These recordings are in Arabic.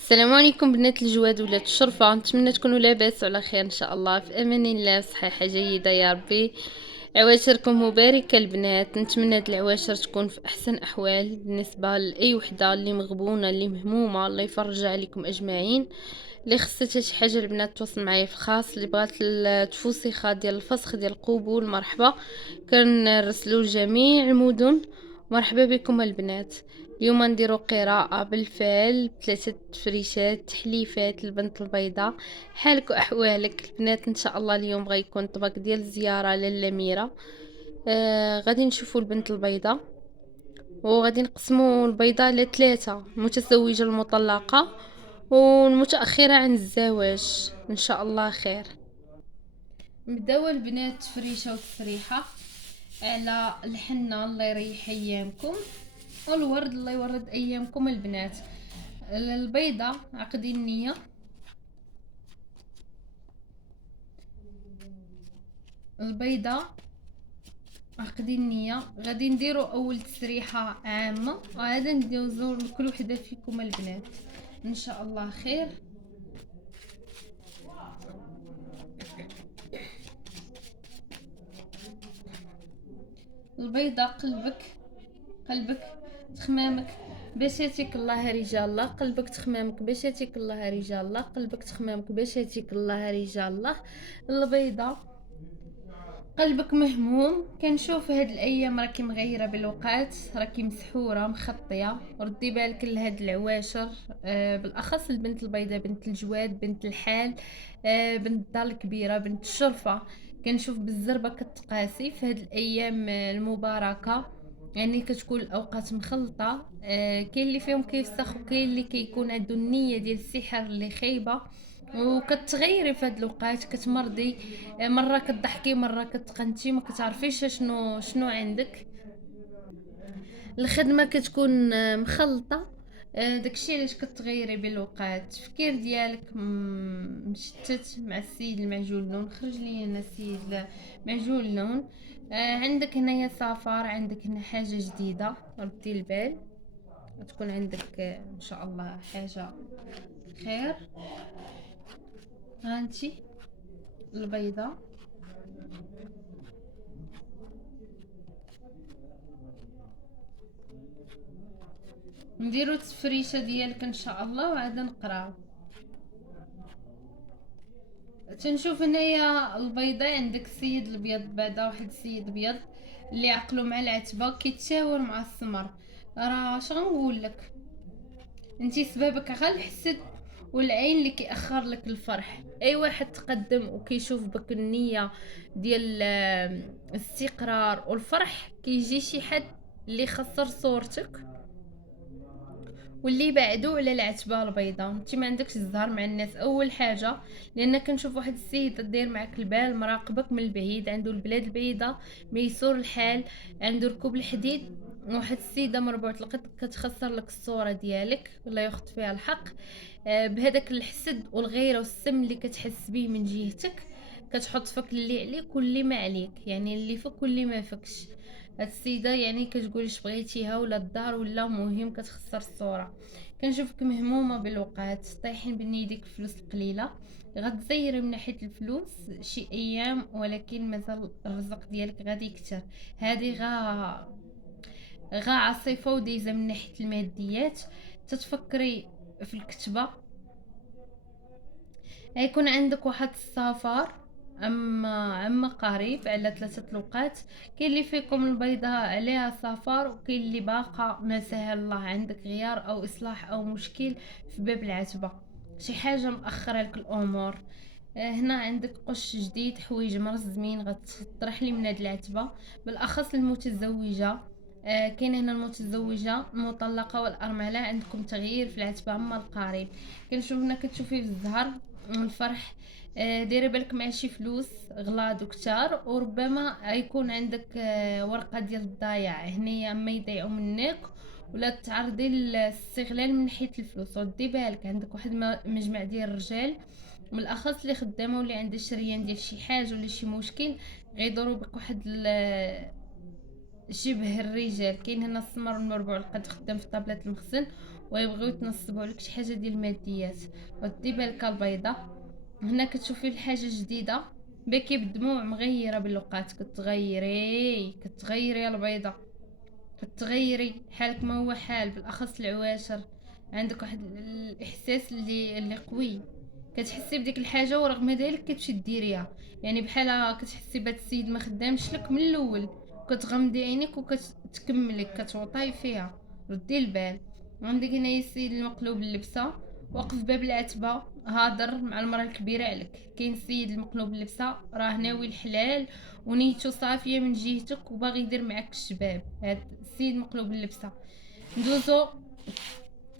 السلام عليكم بنات الجواد ولاد الشرفة، نتمنى تكونوا لاباس وعلى خير ان شاء الله، في امان الله، صحيحة جيدة يا ربي. عواشركم مباركة البنات، نتمنى هاد العواشر تكون في احسن احوال. بالنسبة لاي وحدة اللي مغبونة اللي مهمومة، الله يفرج عليكم اجمعين. اللي خصتها شي حاجة البنات تواصل معايا في الخاص، اللي بغات التفوسيخة ديال الفسخ ديال القبول مرحبا، كنرسلوا لجميع المدن. مرحبا بكم البنات. اليوم نديرو قراءة بالفعل بثلاثة تفريشات تحليفات البنت البيضاء. حالك واحوالك البنات؟ ان شاء الله اليوم غيكون طبق ديال الزيارة للميرة. غادي نشوفوا البنت البيضاء، وغادي نقسموا البيضاء لثلاثة: المتزوجة المطلقة والمتأخرة عن الزواج. ان شاء الله خير. نبداو البنات تفريشة وتفريحة على الحنة، الله يريح ايامكم، والورد الله يورد ايامكم البنات. البيضة عقدي النية، البيضة عقدي النية. غادي نديرو اول تسريحة عامة، وعادا ندوزو لكل وحدة فيكم البنات ان شاء الله خير. البيضة قلبك تخمامك باش ياتيك الله رجال الله، قلبك تخمامك باش ياتيك الله رجال الله، قلبك تخمامك باش ياتيك الله رجال الله. البيضة قلبك مهموم، كنشوف هاد الايام راكي مغيره بالوقت، راكي مسحوره مخطيه، ردي بالك لهاد العواشر. بالاخص البنت البيضاء، بنت الجواد، بنت الحال، بنت الدار الكبيره، بنت الشرفه. كنشوف بالزربه كتقاسي في هاد الايام المباركه، يعني كتكون الاوقات مخلطه. كاين اللي فيهم كيفسخ، وكاين اللي كيكون عنده النيه ديال السحر اللي خايبه، وكتغيري في هاد الوقت كتمرضي. مره كتضحكي مره كتقنتي، ما كتعرفيش شنو عندك. الخدمه كتكون مخلطه. داكشي علاش كتغيري بالوقت، التفكير ديالك مشتت مع السيد المعجون اللون. خرج لي انا السيد معجون اللون. عندك هنايا سفر، عندك هنا حاجه جديده، ردي البال. تكون عندك ان شاء الله حاجه خير. هانتي البيضه، نديرو التفريشه ديالك ان شاء الله وعاد نقراو. تنشوف هنايا البيضاء، عندك السيد الابيض، بعدا واحد السيد ابيض اللي عقلو مع العتبه كيتشاور مع السمر. راه اش غنقول لك، انتي سببك غير الحسد والعين اللي كيأخر لك الفرح. اي واحد تقدم وكيشوف بك النيه ديال الاستقرار والفرح، كيجي شي حد اللي خسر صورتك واللي بعدو على العتبه البيضاء. انت ما عندكش الزهر مع الناس اول حاجه، لان كنشوف واحد السيد داير معاك البال، مراقبك من البعيد، عنده البلاد البيضاء، ميسور الحال، عنده ركوب الحديد. واحد السيده مربوط القط كتخسر لك الصوره ديالك، ولا ياخذ فيها الحق. بهذاك الحسد والغيره والسم اللي كتحس به من جهتك، كتحط فيك اللي عليك واللي ما عليك، يعني اللي فيك واللي ما فيكش. هاد السيده يعني كتقوليش بغيتيها ولا الدار ولا مهم كتخسر الصوره. كنشوفك مهمومه بالوقت، طايحين بين يديك الفلوس القليله، غتزيري من ناحيه الفلوس شي ايام، ولكن مازال الرزق ديالك غادي يكثر. هذه غا عاصفه ودايزه من ناحيه الماديات. تتفكري في الكتبه، غيكون عندك واحد السفر، اما قريب على ثلاثه الوقات. كاين اللي فيكم البيضاء عليها سفر، وكاين اللي باقا ما سهل الله عندك غيار او اصلاح او مشكل في باب العتبه، شي حاجه مأخره لك الامور. هنا عندك قش جديد، حوايج مرزمين غتطرح لي من هاد العتبه، بالاخص المتزوجه. كاين هنا المتزوجه المطلقه والارمله، عندكم تغيير في العتبه اما القريب. كنشوف هنا كتشوفي في الزهر والفرح. ديري بالك مع شي فلوس غلاض وكتار، وربما يكون عندك ورقه ديال الضايع هنايا، اما يضيعوا منك ولا تعرضي للاستغلال من ناحيه الفلوس. ردي بالك، عندك واحد مجمع ديال الرجال، من الاخص اللي خدامه واللي عنده شريان ديال شي حاجه ولا شي مشكل، غيدوروا بك واحد شبه الرجال. كاين هنا السمر والمربوع القد خدام في طابلة المخزن ويبغيو يتنصبوا عليك شي حاجه ديال الماديات. ودي بالك البيضه هنا كتشوفي الحاجه جديده بكي بالدموع مغيره بالوقات. كتغيري البيضه، كتغيري حالك ما هو حال، بالاخص العواشر. عندك واحد الاحساس اللي قوي، كتحسي بديك الحاجه ورغم ذلك كتمشي ديريها. يعني بحال كتحسي بهاد السيد ما خدامش لك من الاول، كتغمضي عينيك وكتكملي كتوطاي فيها. ردي البال. عندك هنايا السيد المقلوب اللبسه واقف باب العتبه هادر مع المراه الكبيره عليك. كاين السيد المقلوب اللبسه راه ناوي الحلال ونيتو صافيه من جهتك وباغي يدير معاك الشباب. هاد السيد مقلوب اللبسه. ندوزو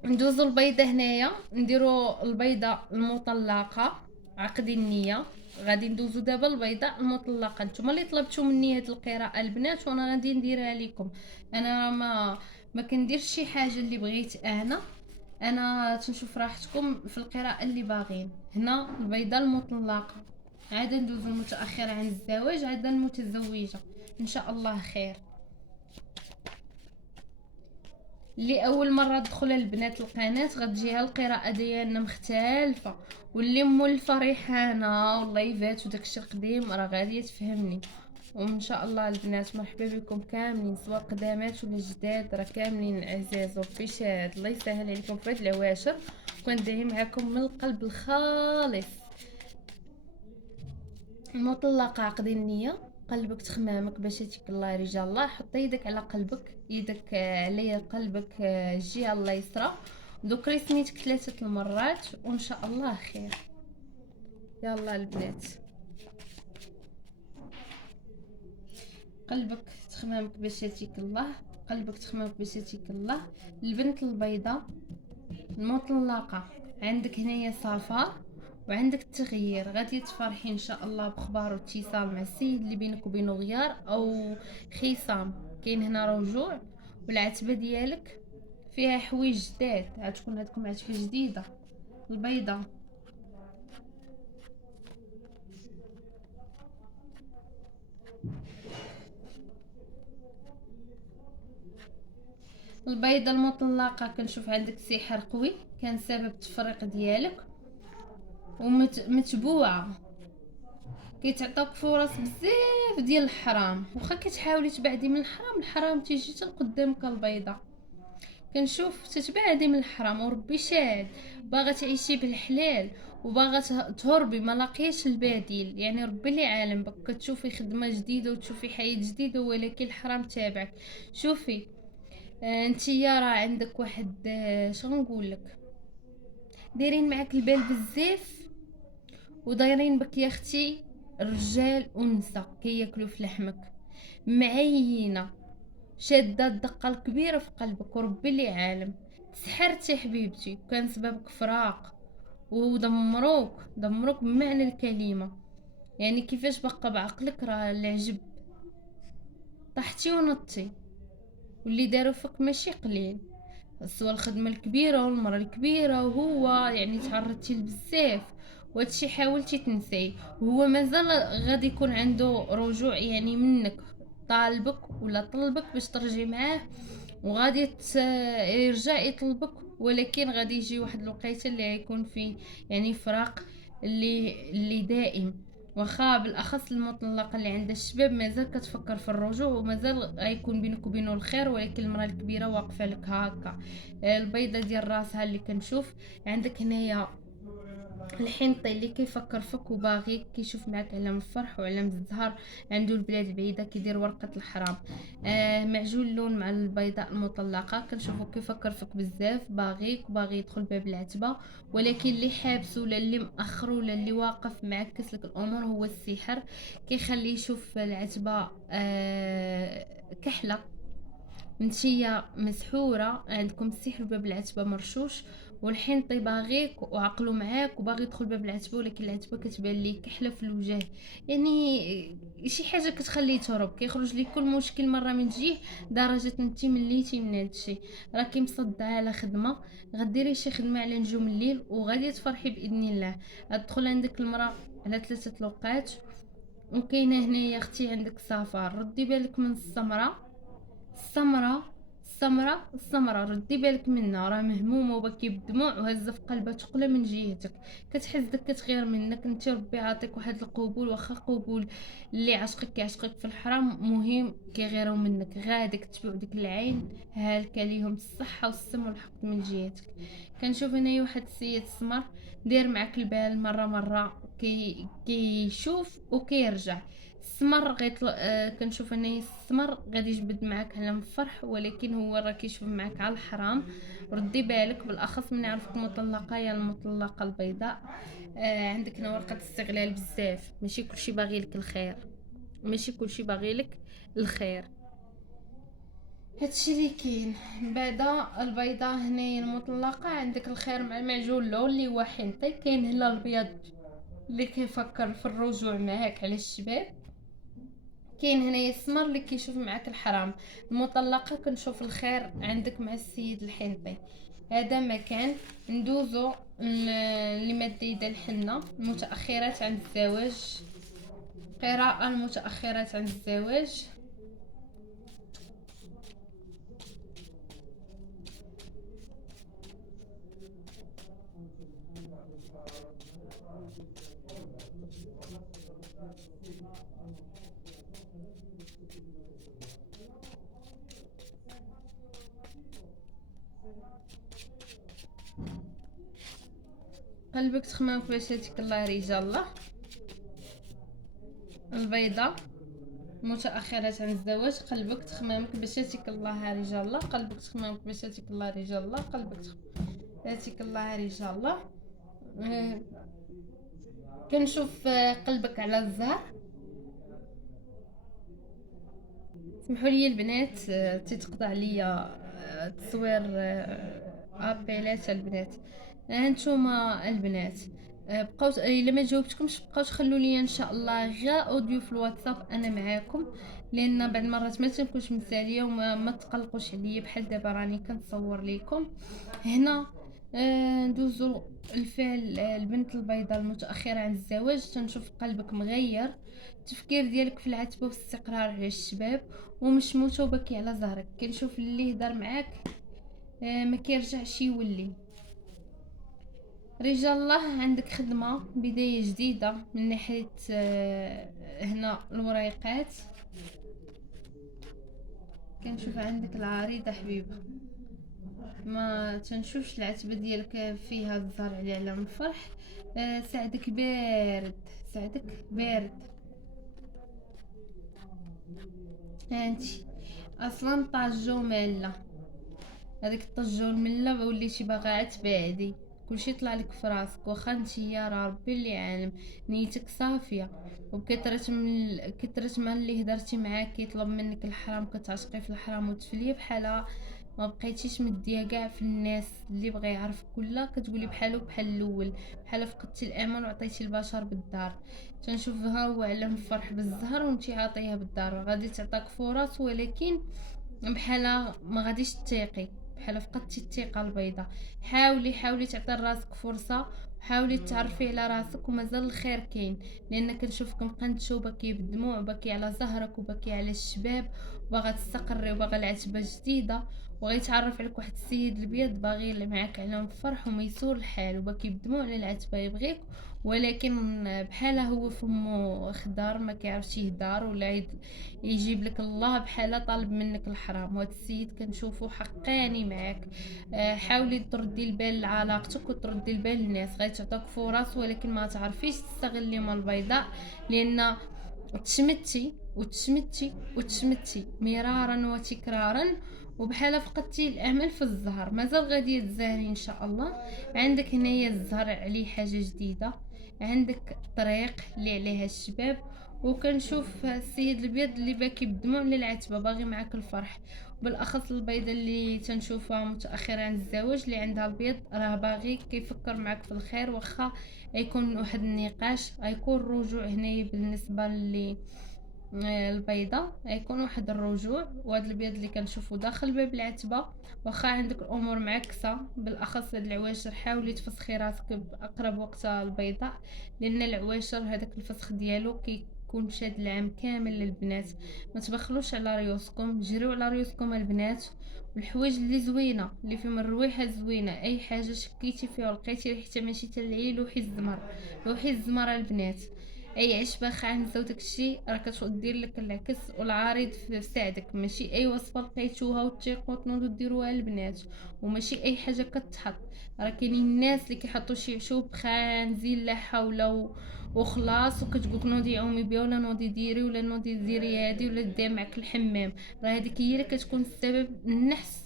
ندوزو البيضه هنايا، نديرو البيضه المطلقه. عقدي النيه. غادي ندوزو دابا البيضه المطلقه. نتوما اللي طلبتوا مني هاد القراءه البنات وانا غادي نديرها لكم. انا ما كنديرش شي حاجه اللي بغيت انا تنشوف راحتكم في القراءه اللي باغين. هنا البيضه المطلقه. عاد ندوزو المتاخره عن الزواج، عاد المتزوجه ان شاء الله خير. اللي اول مره تدخل البنات القناه غتجيها القراءه ديالنا مختلفه، واللي مولفه ريحانه والله فاتو داكشي القديم راه غادي تفهمني. وان شاء الله البنات مرحبا بكم كاملين سواء قدامات ولا جداد، راه كاملين عزاز وبيشاد. الله يسهل عليكم في هاد العواشر وكندعي معكم من القلب الخالص. المطلقه عقدي النيه، قلبك تخمامك باش يتك الله رجال الله. حط يدك على قلبك، يدك على قلبك الجهه اليسرى. ذكري سميتك 3 المرات وان شاء الله خير. يلا البنات، قلبك تخمامك باش يتيك الله، قلبك تخمامك باش يتيك الله. البنت البيضاء المطلقه عندك هنايا صفاء وعندك التغيير. غادي تفرحي ان شاء الله بخبار واتصال مع السيد اللي بينك وبينه غيار او خصام. كاين هنا رجوع، والعتبه ديالك فيها حوايج جداد. غتكون عندكم عتبه جديده. البيضه البيضه المطلقه كنشوف عندك سحر قوي كان سبب التفريق ديالك ومتبوعه. كيتعطاوك فرص بزاف ديال الحرام، واخا كتحاولي تبعدي من الحرام تيجي حتى لقدامك البيضه. كنشوف تتبعدي من الحرام وربي شاد. باغا تعيشي بالحلال وباغا تهربي ما لاقياش البديل. يعني ربي اللي عالم بك كتشوفي خدمه جديده وتشوفي حياه جديده ولكن الحرام تابعك. شوفي انتيا راه عندك واحد شنو نقول لك، دايرين معاك البال بزاف ودايرين بك يا اختي رجال ونساء كياكلوا في لحمك. معينه شاده الدقه الكبيره في قلبك وربي اللي عالم. سحرتي حبيبتي وكان سببك فراق ودمروك بمعنى الكلمه. يعني كيفاش بقى بعقلك راه العجب. طحتي ونطي واللي داروا فيك ماشي قليل، سوا الخدمه الكبيره والمراه الكبيره وهو يعني تعرضتي لبزاف وهادشي حاولتي تنسيه. وهو مازال غادي يكون عنده رجوع يعني منك، طالبك ولا طلبك باش ترجعي معاه وغادي يرجع يطلبك. ولكن غادي يجي واحد الوقيته اللي غيكون فيه يعني فراق اللي دائم. واخا بالاخص المطلقه اللي عندها الشباب مازال كتفكر في الرجوع ومازال غيكون بينك وبينه الخير، ولكن المراه الكبيره واقفه لك هكا. البيضه ديال راسها اللي كنشوف عندك هنايا الحنطي اللي كيفكر فيك وباغيك، كيشوف معاك علام الفرح وعلام الزهر. عنده البلاد بعيده كيدير ورقه الحرام. معجون اللون مع البيضاء المطلقه كنشوفو كيفكر فيك بزاف، باغيك وباغي يدخل باب العتبه. ولكن اللي حابس ولا اللي مأخر ولا اللي واقف معكس لك الامور هو السحر. كيخليه يشوف العتبه كحله. نتيا مسحوره عندكم السحر باب العتبه مرشوش، والحين باغيك وعقلو معاك وباغي يدخل باب العتبه ولكن العتبه كتبان ليه كحله في الوجه. يعني شي حاجه كتخليه تهرب، كيخرج ليه كل مشكل مره من تجيه درجه انت مليتي من هادشي. راكي مصدعه على خدمه، غديري شي خدمه على نجوم الليل وغادي تفرحي باذن الله. غتدخل عندك المراه على 3 الوقات. وكاينه هنايا اختي عندك سفر، ردي بالك من السمره السمرة ردي بالك منها، راه مهمومه وباكيه بالدموع وهزه في قلبها تقله من جهتك، كتحس داك كتغير منك انت. ربي عاطيك واحد القبول، واخا قبول اللي عشقك كيعشقك في الحرام مهم كيغيروا منك، غاديك تبيع ديك العين هالكه ليهم الصحه والسم والحق من جهتك. كنشوف انايا واحد السيد سمر داير معاك البال مره كيشوف وكيرجع. السمر كنشوف انه السمر غادي يجبد معاك على الفرح، ولكن هو راه كيشوف معاك على الحرام. ردي بالك بالاخص من يعرفك مطلقه يا المطلقه البيضاء. عندك هنا ورقه استغلال بزاف، ماشي كلشي باغي لك الخير، ماشي كلشي باغي لك الخير. هادشي اللي كاين. بعدا البيضاء هنايا المطلقه عندك الخير مع المعجون له اللي هو حنطي. كاين هنا الابيض اللي كيفكر في الرجوع معاك على الشباب. كاين هنايا السمر اللي كيشوف معاك الحرام. المطلقه كنشوف الخير عندك مع السيد الحنطي. هذا مكان ندوزو لمادة الحنة. المتأخرات عن الزواج، قراءة المتأخرات عن الزواج. قلبك تخمام كيفاش هاتيك الله رجال الله. البيضة متأخرات عن الزواج، قلبك تخمامك باش ياتيك الله رجال الله، قلبك تخمامك باش ياتيك الله رجال الله، قلبك ياتيك الله رجال الله. كنشوف قلبك على الزهر. سمحوا لي البنات، تتقطع عليا تصوير ابيلات البنات. هانتوما البنات، بقاو الا ما جاوبتكمش بقاو تخلوا لي ان شاء الله غير اوديو في الواتساب انا معاكم، لان بعض المرات ما تنكونش مساليه وما تقلقوش عليا بحال دابا راني كنصور لكم هنا. ندوزو الفعل. البنت البيضاء المتاخره عن الزواج، تنشوف قلبك مغير، التفكير ديالك في العتبه والاستقرار على الشباب، ومشموته وبكي على زهرك. كنشوف اللي هدر معاك ما كيرجعش يولي. رجال الله عندك خدمة بداية جديدة من ناحية هنا الوريقات. كنشوف عندك العريضة حبيبة، ما تنشوفش العتبة ديالك فيها الزهر على علم الفرح. سعدك بارد، سعدك بارد. هانتي اصلا طاجو ماله، هذيك الطجو المله وليتي باغا عاد تبعدي، كلشي طلع لك في راسك، واخا نتيا راه ربي اللي عالم نيتك صافيه. وبكثرة من كثرة ما اللي هدرتي معاه كيطلب منك الحرام، كتعشقي في الحرام وتفليه بحالها. ما بقيتيش مديه كاع في الناس اللي بغى يعرفك كلها، كتقولي بحالو بحال الاول، بحال فقدتي الامل وعطيتي البشر بالدار. تنشوفها هو علم الفرح بالزهر وانتي عاطيها بالدار، غادي تعطاك فرص ولكن بحال ما غاديش تثيقي، بحال فقدتي الثقه البيضاء. حاولي تعطي راسك فرصه، حاولي تعرفي على راسك ومازال الخير كاين، لان كنشوفك مقنتشه وبكي بالدموع وبكي على زهرك وبكي على الشباب، وباغا تستقري وباغا العتبه جديده، وغيتعرف عليك واحد السيد البيض باغي اللي معاك على الفرح وميسور الحال وبكي بدموع على العتبه يبغيك، ولكن بحال هو فمو خضار ما كيعرفش يهدر ولا يجيب لك الله بحال طالب منك الحرام. وهذا السيد كنشوفو حقاني معاك. حاولي تردي البال لعلاقتك وتردي البال للناس، غيتعطوك فرص ولكن ما تعرفيش تستغليهم البيضاء، لان تشمتي مرارا وتكرارا، وبحال فقدتي الامل في الزهر. مازال غادي تزهري ان شاء الله. عندك هنايا الزهر عليه حاجه جديده، عندك طريق اللي عليها الشباب. وكنشوف السيد البيض اللي باكي بدموع للعتبه باغي معاك الفرح، بالاخص البيضه اللي تنشوفها متاخره عن الزواج اللي عندها البيض راه باغي كيفكر معاك في الخير، واخا يكون واحد النقاش غيكون الرجوع هنايا بالنسبه لي البيضة، غيكون واحد الرجوع. وهاد البيض اللي كنشوفو داخل باب العتبة، واخا عندك الامور معكسه بالاخص هاد العواشر حاولي تفسخي راسك باقرب وقت البيضاء، لان العواشر هذاك الفسخ ديالو يكون شاد العام كامل للبنات. ما تبخلوش على ريوسكم، جريو على ريوسكم البنات. والحوايج اللي زوينه اللي فيهم الرويحه زوينه، اي حاجه شكيتي فيها ولقيتي ريحتها ماشي تلعي، لوحي الزمر، لوحي الزمر البنات. اي عشبه خانزه وداكشي راه كتدير لك العكس والعارض في ساعدك. ماشي اي وصفه لقيتوها وتيقوا تنوضوا ديروها البنات، وماشي اي حاجه كتحط. راه كاينين الناس اللي كيحطوا شي عشوب خانزين لا حول وخلاص، وكتقولك نوضي عومي بها ولا نوضي ديري ولا نوضي ديري هادي ولا دير معك الحمام. راه هذيك هي اللي كتكون السبب النحس،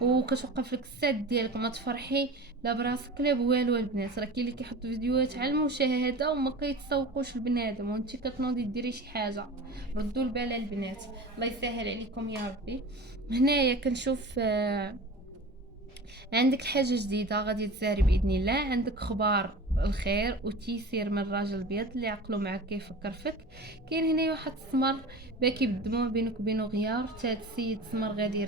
وكتوقف لك السات ديالك. ما تفرحي لا براسك لا بوالو البنات. راه كاين اللي كيحط فيديوهات على المشاهده وما كيتسوقوش البنادم، وانت كتنوضي ديري شي حاجه. ردوا البال البنات، الله يسهل عليكم يا ربي. هنايا كنشوف عندك حاجه جديده غادي تزاري باذن الله. عندك خبار الخير وتيسير من راجل بيض اللي عقلو معاك كيفكر فيك. كاين هنايا واحد السمر باكي بالدموع بينك وبينه غيار. حتى هاد السيد سمر غادي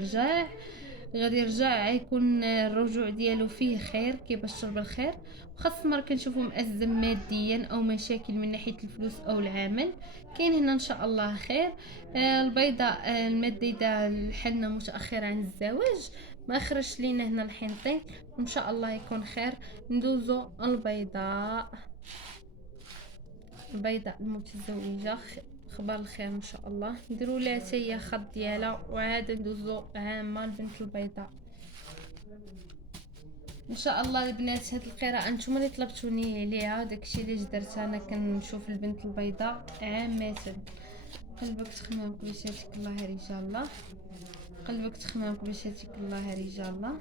يرجع يكون الرجوع ديالو فيه خير، كيبشر بالخير. واخا السمر كنشوفو مأزم ماديا او مشاكل من ناحيه الفلوس او العمل، كاين هنا ان شاء الله خير. البيضاء المادة الحنة متأخرة عن الزواج، ما خرجش لينا هنا الحنطي، وان شاء الله يكون خير. ندوزو البيضاء المتزوجة، خبر الخير ان شاء الله. نديرو لها حتى هي خط ديالها، وعاد ندوزو عامة البنت البيضاء ان شاء الله. البنات هاد القراءه نتوما اللي طلبتوني عليها، داكشي اللي درت انا. كنشوف البنت البيضاء عامه. قلبك تخمامك باش ياتيك الله رجال الله، قلبك تخمامك باش ياتيك الله رجال الله.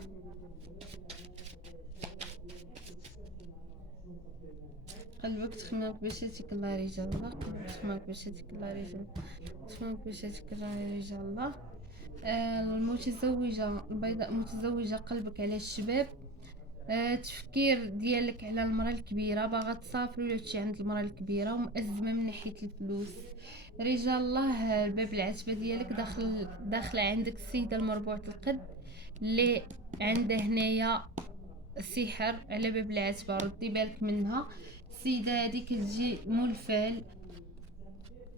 قلبك تخمامك باش ياتيك الله رجال الله، قلبك تخمامك باش ياتيك الله رجال، تخمامك باش ياتيك الله رجال الله. المتزوجه البيضاء متزوجه، قلبك على الشباب. التفكير ديالك على المراه الكبيره، باغا تسافري ولا تمشي عند المراه الكبيره، ومأزمه من ناحيه الفلوس. رجال الله الباب العتبه ديالك داخله عندك السيده المربوعه القد اللي عندها هنايا سحر على باب العتبه. ردي بالك منها. السيده هذه كتجي مولفال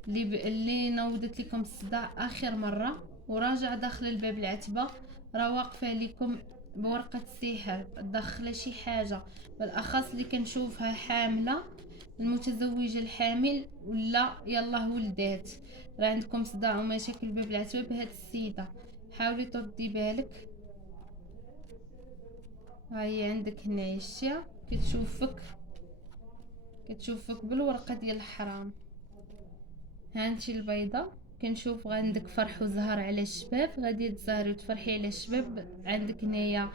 اللي نوضت لكم الصداع اخر مره، وراجعه داخل الباب العتبه، راه واقفه لكم بورقه السحر، داخله شي حاجه. بالاخص اللي كنشوفها حامله، المتزوجه الحامل ولا يلا ولدات. راه عندكم صداع ومشاكل باب العتبه بهاد السيده. حاولي تردي بالك. هاي عندك هنايا الشيا كتشوفك بالورقه ديال الحرام. هانتي البيضة كنشوف عندك فرح وزهر على الشباب، غادي تزهري وتفرحي على الشباب. عندك هنايا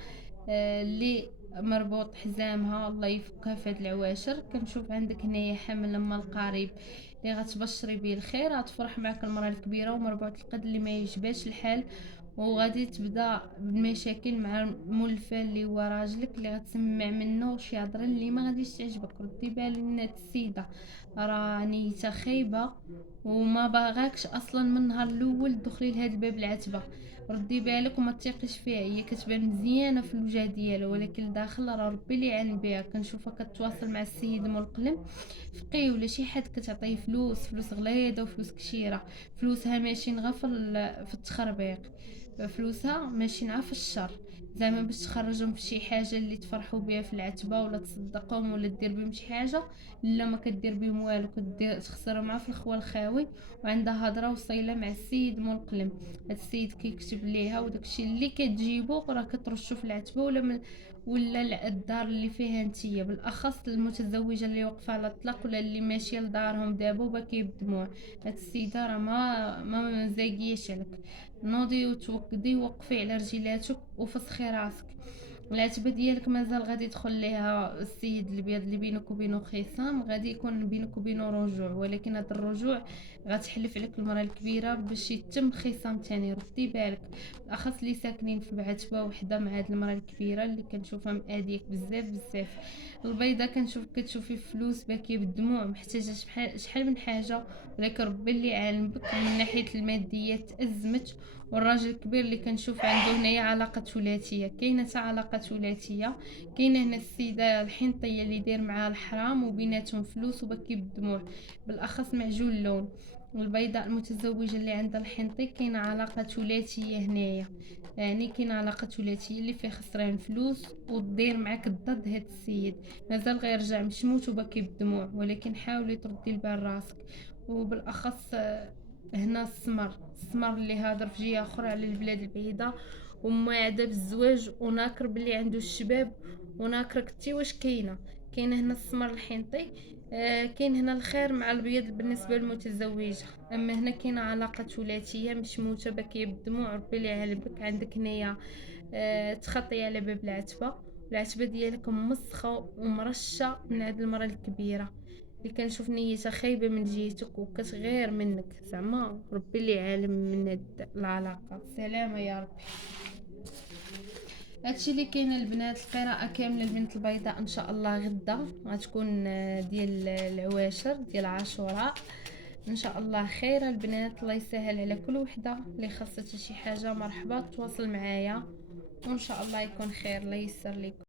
اللي مربوط حزامها الله يفكها في هاد العواشر. كنشوف عندك هنايا حمل لما القريب اللي غتبشري بيه الخير، غتفرح معك المراه الكبيره ومربوط القد اللي ما يعجبهاش الحال، وغادي تبدا بالمشاكل مع المولفه اللي هو راجلك اللي غتسمع منه شي هضره اللي ما غاديش تعجبك. ردي بالك من هاد السيده، راه نيتها خايبه وما باغاكش اصلا من النهار الاول تدخلي لهاد الباب العتبه. ردي بالك وما تثقيش فيها، هي كتبان مزيانه في الوجه ديالها ولكن الداخل راه ربي اللي يعلم بها. كنشوفها كتواصل مع السيد ملقلم فقيه ولا شي حد كتعطيه فلوس غليظه وفلوس كشيره. فلوسها ماشي غير في التخربيق، فلوسها ماشي غير في الشر، زعما باش تخرجهم في شي حاجه اللي تفرحوا بها في العتبه، ولا تصدقهم ولا دير بهم شي حاجه. لا ما كدير بهم والو، كدير تخسرهم مع في الخوى الخاوي. وعندها هضره وصيله مع السيد ملقلم. هاد السيد كيكتب ليها وداكشي اللي كتجيبو راه كترشو في العتبه ولا الدار اللي فيها نتيا. بالاخص المتزوجه اللي واقفه على الطلاق ولا اللي ماشيه لدارهم دابا وباكيه بالدموع. هاد السيده راه ما زاقياش عليك. نوضي وتوكدي وقفي على رجيلاتك وفسخي راسك. العتبه ديالك مازال غادي يدخل ليها السيد البيض اللي بينك وبينه خصام، غادي يكون بينك وبينه رجوع، ولكن هذا الرجوع غتحلف عليك المراه الكبيره باش يتم خصام تاني. ردي بالك بالاخص اللي ساكنين في بعتبه وحده مع هاد المراه الكبيره اللي كنشوفها ماديك بزاف. البيضه كنشوف كتشوفي فلوس باكيه بالدموع، محتاجه شحال من حاجه، ولكن ربي اللي عالم بك. من ناحيه الماديات تأزمت. والراجل الكبير اللي كنشوف عنده هنايا علاقه ثلاثيه، كاينه حتى علاقه ثلاثيه. كاينه هنا السيده الحنطيه اللي داير معاها الحرام وبيناتهم فلوس وبكي بالدموع، بالاخص معجون اللون. والبيضاء المتزوجه اللي عندها الحنطي كاينه علاقه ثلاثيه هنايا، يعني كاينه علاقه ثلاثيه اللي فيه خسران فلوس ودير معاك ضد هاد السيد، مازال غيرجع مشموت وبكي بالدموع، ولكن حاولي تردي البال راسك. وبالاخص هنا السمر اللي هاضر في جهه اخرى على البلاد البعيده ومواعده بالزواج وناكر باللي عنده الشباب، وناكرك تي واش كاينه هنا السمر الحنطي. كاين هنا الخير مع البيض بالنسبه للمتزوجه. اما هنا كاينه علاقه ثلاثيه مشموته باكيه بالدموع، ربي اللي يعلم بك. عندك هنايا تخطي على باب العتبه، العتبه ديالك مسخه ومرشه من عند المراه الكبيره اللي كنشوف نيتها خايبه من جهتك وكتغير منك، زعما ربي اللي عالم من هاد العلاقه. سلامه يا ربي. هادشي اللي كاين البنات. القراءه كامله البنت البيضاء ان شاء الله غدا غتكون ديال العواشر ديال عاشوراء، ان شاء الله خير البنات. الله يسهل على كل وحده اللي خاصها شي حاجه، مرحبا تواصل معايا وان شاء الله يكون خير. الله يسر لكم.